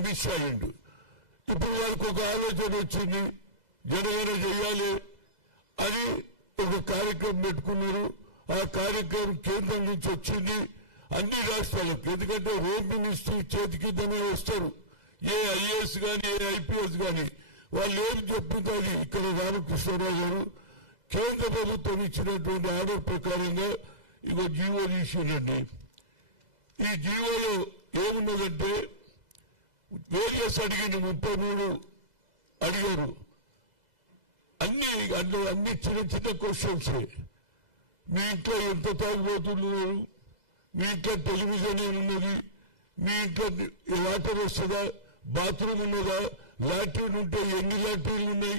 అమిత్ షా అయ్యిండు. ఇప్పుడు వాళ్ళకు ఒక ఆలోచన వచ్చింది, జనగణన చేయాలి అని ఒక కార్యక్రమం పెట్టుకున్నారు. ఆ కార్యక్రమం కేంద్రం నుంచి వచ్చింది అన్ని రాష్ట్రాలకు. ఎందుకంటే హోమ్ మినిస్ట్రీ చేతి కిందనే వస్తారు. ఏ ఐఏఎస్ కానీ ఏ ఐపీఎస్ కానీ వాళ్ళు ఏం చెప్పింది అది ఇక్కడ రామకృష్ణరావు గారు కేంద్ర ప్రభుత్వం ఇచ్చినటువంటి ఆర్డర్ ప్రకారంగా ఇగో జీవో తీసిండండి. ఈ జీవోలో ఏమున్నదంటే వేరియస్ అడిగింది 33 అడిగారు. అన్ని చిన్న చిన్న క్వశ్చన్స్. మీ ఇంట్లో ఎంత తాగుబోతున్నారు, మీ ఇంట్లో టెలివిజన్ ఏమున్నది, మీ ఇంట్లో వాటర్ వస్తుందా, బాత్రూమ్ ఉన్నదా, లాట్రిన్ ఉంటే ఎన్ని లాట్రిన్లు ఉన్నాయి,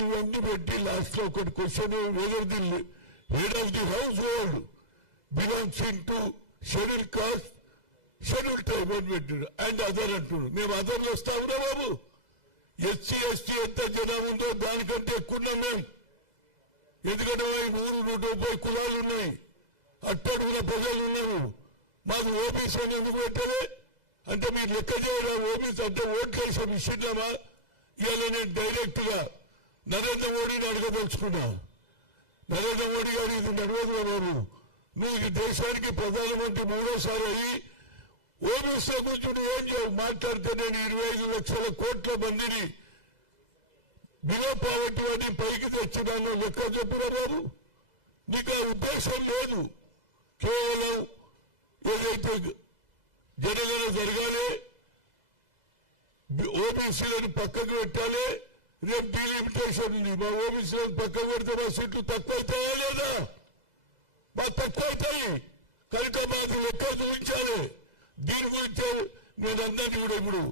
ఇవన్నీ పెట్టి లాస్ట్ లో ఒకటి question whether the head of the household belonging to schedule caste schedule tribe అని పెట్టాడు. అండ్ అదర్ అంటున్నాడు. మేము అదర్లు వస్తామురా బాబు. ఎస్సీ ఎస్టీ ఎంత జనం ఉందో దానికంటే ఎక్కువ ఉన్నాం మేము. ఎందుకంటే 130 కులాలు ఉన్నాయి, అట్టడుగుల ప్రజలు ఉన్నారు. మాకు ఓబీసీ అని ఎందుకు పెట్టాలి అంటే మీరు లెక్క చేయడం. ఓబీసీ అంటే ఓట్లు వేసే విషయమా? ఇవాళ నేను డైరెక్ట్ గా నరేంద్ర మోడీని అడగదలుచుకున్నా. నరేంద్ర మోడీ గారు ఇది నడవదు బాబు, నువ్వు ఈ దేశానికి ప్రధానమంత్రి 3వ అయ్యి ఓబీసీ గురించి నువ్వేం మాట్లాడితే నేను 25 లక్షల కోట్ల మందిని బిలో పావర్టీ వాటిని పైకి తెచ్చినాను లెక్క చెప్పినా బాబు. నీకు ఆ ఉద్దేశం లేదు. కేవలం ఏదైతే జనగణన జరగాలి, ఓబీసీలను పక్కకు పెట్టాలి, రేపు డీలిమిటేషన్ ఉంది. మా ఓబీసీలను పక్కకు పెడితే మా సీట్లు తక్కువ అవుతాయా లేదా? మా తక్కువ అవుతాయి కనుక మాకు లెక్క చూపించాలి. దీని గురించి నేను అందరినీ కూడా ఇప్పుడు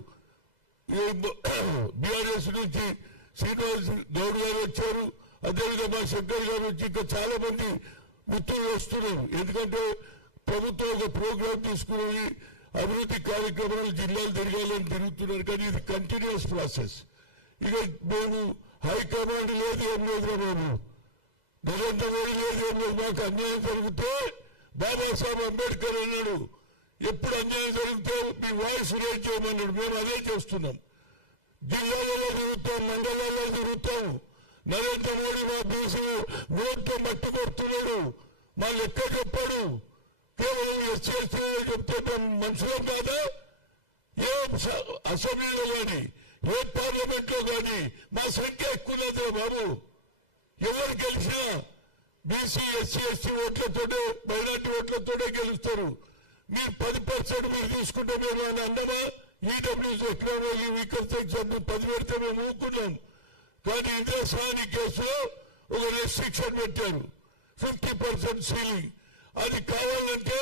బీఆర్ఎస్ నుంచి శ్రీనివాస్ గౌడ్ గారు వచ్చారు, అదేవిధంగా మా శంకర్ గారు వచ్చి ఇంకా చాలా మంది మిత్రులు వస్తున్నారు. ఎందుకంటే ప్రభుత్వం ఒక ప్రోగ్రాం తీసుకుని అభివృద్ధి కార్యక్రమాలు జిల్లాలు తిరగాలని తిరుగుతున్నారు. కానీ ఇది కంటిన్యూస్ ప్రాసెస్. ఇక మేము హైకమాండ్ లేదు, ఏం లేదు బాబు, నరేంద్ర మోడీ లేదు, ఏం లేదు. మాకు అన్యాయం జరిగితే బాబాసాహెబ్ అంబేద్కర్ అన్నాడు, ఎప్పుడు అన్యాయం జరిగితే మీ వాయిస్ రేజ్ చేయమన్నాడు. మేము అదే చేస్తున్నాం. జిల్లాలలో తిరుగుతాం, మండలాల్లో తిరుగుతాం. నరేంద్ర మోడీ మా బీసీ నోట్తో మట్టి కొడుతున్నాడు, మా లెక్క చెప్పాడు. కేవలం ఎస్సీ ఎస్టీ చెప్తే మేము మనుషులం కాదా? ఏ అసెంబ్లీలో కానీ ఏ పార్లమెంట్ లో కానీ మా సంఖ్య ఎక్కువ లేదు బాబు. ఎవరు గెలిచినా బీసీ ఎస్సీ ఎస్టీ ఓట్లతోటే మైనార్టీ ఓట్లతోటే గెలుస్తారు. మీరు 10% మీరు తీసుకుంటే మేము అని అందమా? ఈడబ్ల్యూసీ ఎకనామీ వీకర్ సెక్షన్ 10 పెడితే మేము ఊరుకున్నాం. కానీ ఇంద్రసాని కేసులో ఒక రెస్ట్రిక్షన్ పెట్టారు, 50% సీలింగ్. అది కావాలంటే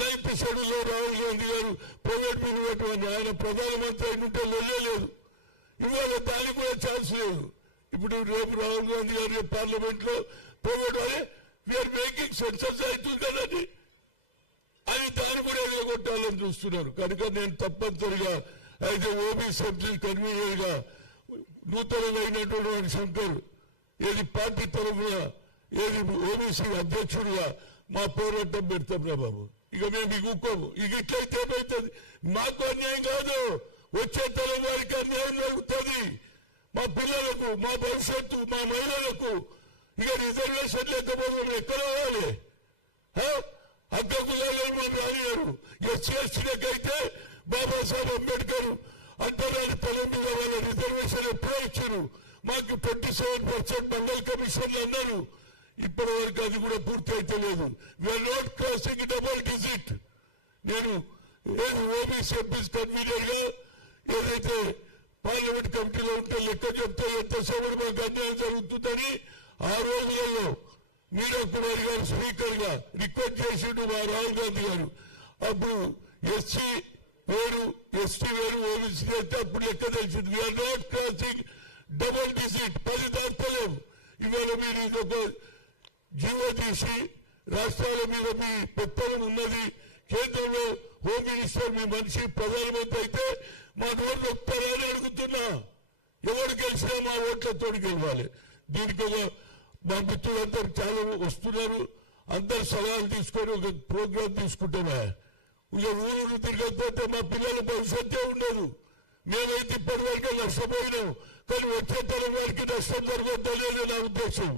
9th షెడ్యూల్లో రాహుల్ గాంధీ గారు ప్రైవేట్ మీద పెట్టమని ఆయన ప్రధానమంత్రి అయినంటే లేదు. ఇవాళ దానికి కూడా ఛాన్స్ లేదు. ఇప్పుడు రేపు రాహుల్ గాంధీ గారి పార్లమెంట్ లో ప్రైవేట్ వాళ్ళు వీఆర్ మేకింగ్ సెన్సస్ అవుతుంది కదండి, అది దాన్ని కూడా ఎగొట్టాలని చూస్తున్నారు. కనుక నేను తప్పనిసరిగా అయితే ఓబీసీ కన్వీనర్ గా నూతనంగా అయినటువంటి శంకర్ ఏది పార్టీ తరఫున ఏది ఓబీసీ అధ్యక్షుడిగా మా పోరాటం పెడతాం రా బాబు. ఇక మేము ఇగుకోము. ఇక ఇట్లయితే ఏమవుతుంది? మాకు అన్యాయం కాదు, వచ్చే తరం వారికి అన్యాయం జరుగుతుంది. మా పిల్లలకు, మా భవిష్యత్తు, మా మహిళలకు ఇక రిజర్వేషన్ లేకపోతే మనం ఎక్కడ పోవాలి? అడ్డకులాలను మనం రానియారు. ఎస్సీ ఎస్టీలకైతే బాబాసాహెబ్ అంబేద్కర్ అంతరాని తలం మీద వాళ్ళ రిజర్వేషన్ ఎప్పుడో ఇచ్చారు. మాకు 27% మండల్ కమిషన్లు అన్నారు. ఇప్పటి వరకు అది కూడా పూర్తి అయితే లేదు. We are not crossing double digit. నేను ఓబీసీ ఎంపీస్ కన్వీనర్ గా ఏదైతే పార్లమెంట్ కమిటీలో ఉంటే లెక్క చెప్తే ఎంతసేపు మాకు అన్యాయం జరుగుతుందని ఆ రోజులలో మీరా కుమార్ గారు స్పీకర్ గా రిక్వెస్ట్ చేసిండు మా రాహుల్ గాంధీ గారు. అప్పుడు ఎస్సీ వేరు ఎస్టీ వేరు ఓబీసీ అయితే అప్పుడు లెక్క తెలిసింది. We are not crossing double digit. 10 దాటలేము. ఇవాళ మీరు ఇదొక జీవో తీసి రాష్ట్రాల మీద మీ పెత్తనం ఉన్నది. కేంద్రంలో హోమ్ మినిస్టర్ మీ మనిషి ప్రధానమంత్రి అయితే మా నోళ్ళు ఒప్పుతారని అడుగుతున్నా. ఎవరు గెలిచినా మా ఓట్లతో గెలవాలి. దీనికి ఒక మా మిత్రులందరూ చాలా వస్తున్నారు. అందరు సలహాలు తీసుకొని ఒక ప్రోగ్రాం తీసుకుంటున్నా. ఇక ఊరు తిరగకపోతే మా పిల్లల భవిష్యత్తే ఉండదు. మేమైతే ఇప్పటి వరకు నష్టపోయినాం, కానీ వచ్చే తరం వారికి నష్టం జరగద్దని నా ఉద్దేశం.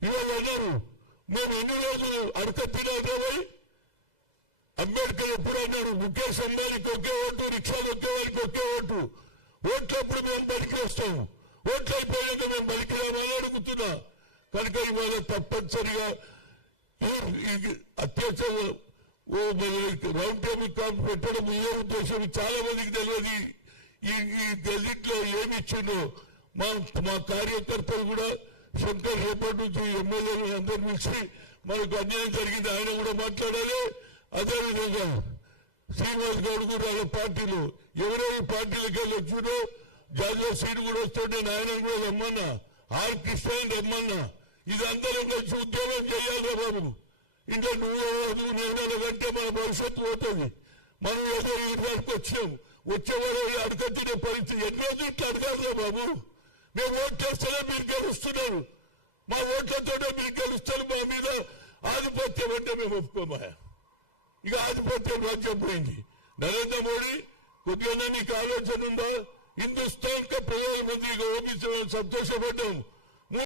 ఇవాళ అన్నారు మేము ఎన్ని రోజులు అడక తినాలి. అంబేద్కర్ ఎప్పుడు అన్నాడు ముఖేష్ అంబానీకి ఒకే ఓటు, రిక్షాలు ఒకే వారికి ఒకే ఓటు. ఓట్లప్పుడు మేము బలికి వస్తాం, ఓట్లు అయిపోయాక మేము బలికి రామని అడుగుతున్నా. కనుక ఇవాళ తప్పనిసరిగా అత్యవసర రౌండ్ టేబుల్ కాల్ పెట్టడం ఏ ఉద్దేశం చాలా మందికి తెలియదు. ఈ గెజిట్ లో ఏమి ఇచ్చిందో మా కార్యకర్తలు కూడా శంకర్ రేపటి నుంచి ఎమ్మెల్యేలు అందరూ పిలిచి మనకు అన్యాయం జరిగింది ఆయన కూడా మాట్లాడాలి. అదేవిధంగా శ్రీనివాస్ గౌడ్ కూడా వాళ్ళ పార్టీలో ఎవరెవరి పార్టీలకు వెళ్ళి వచ్చాడో జాజో సీట్ కూడా వస్తుంటే ఆయన కూడా రమ్మన్నా, ఆర్ కృష్ణ రమ్మన్నా. ఇది అందరం కలిసి ఉద్యోగం చేయాలి బాబు. ఇంకా నువ్వు నేను కంటే మన భవిష్యత్తు పోతుంది. మనం ఏదో ఈ వరకు వచ్చాం, వచ్చేవారు అడగతినే పరిస్థితి ఎన్ని రోజులు ఇట్లా అడగాలి బాబు. మేము ఓటు చేస్తేనే మీరు గెలుస్తున్నారు, మా ఓట్లతోనే మీరు గెలుస్తారు. మా మీద ఆధిపత్యం అంటే మేము ఒప్పుకోమా. ఇక ఆధిపత్యం రాజ్యం పోయింది. నరేంద్ర మోడీ కొద్దిగా నీకు ఆలోచన ఉందా? హిందుస్థాన్ కా ప్రధానమంత్రిగా ఓబీసీ సంతోషపడ్డాం.